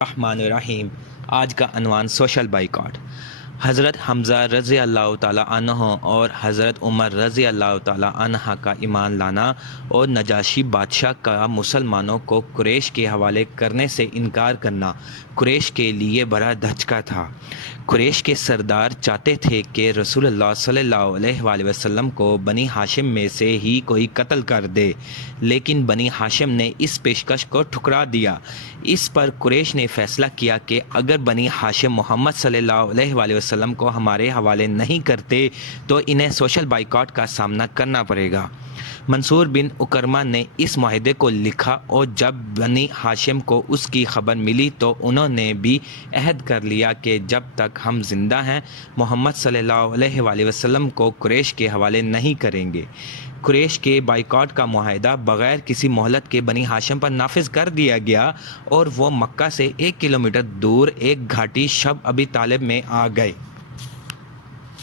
الرحمن الرحیم۔ آج کا عنوان سوشل بائیکاٹ۔ حضرت حمزہ رضی اللہ تعالیٰ عنہ اور حضرت عمر رضی اللہ تعالیٰ عنہ کا ایمان لانا اور نجاشی بادشاہ کا مسلمانوں کو قریش کے حوالے کرنے سے انکار کرنا قریش کے لیے بڑا دھچکا تھا۔ قریش کے سردار چاہتے تھے کہ رسول اللہ صلی اللہ علیہ وآلہ وسلم کو بنی ہاشم میں سے ہی کوئی قتل کر دے، لیکن بنی ہاشم نے اس پیشکش کو ٹھکرا دیا۔ اس پر قریش نے فیصلہ کیا کہ اگر بنی ہاشم محمد صلی اللہ علیہ وآلہ وسلم کو ہمارے حوالے نہیں کرتے تو انہیں سوشل بائیکاٹ کا سامنا کرنا پڑے گا۔ منصور بن اکرمہ نے اس معاہدے کو لکھا اور جب بنی ہاشم کو اس کی خبر ملی تو انہوں نے بھی عہد کر لیا کہ جب تک ہم زندہ ہیں محمد صلی اللہ علیہ وآلہ وسلم کو قریش کے حوالے نہیں کریں گے۔ قریش کے بائیکاٹ کا معاہدہ بغیر کسی مہلت کے بنی ہاشم پر نافذ کر دیا گیا اور وہ مکہ سے 1 کلومیٹر دور ایک گھاٹی شب ابی طالب میں آ گئے۔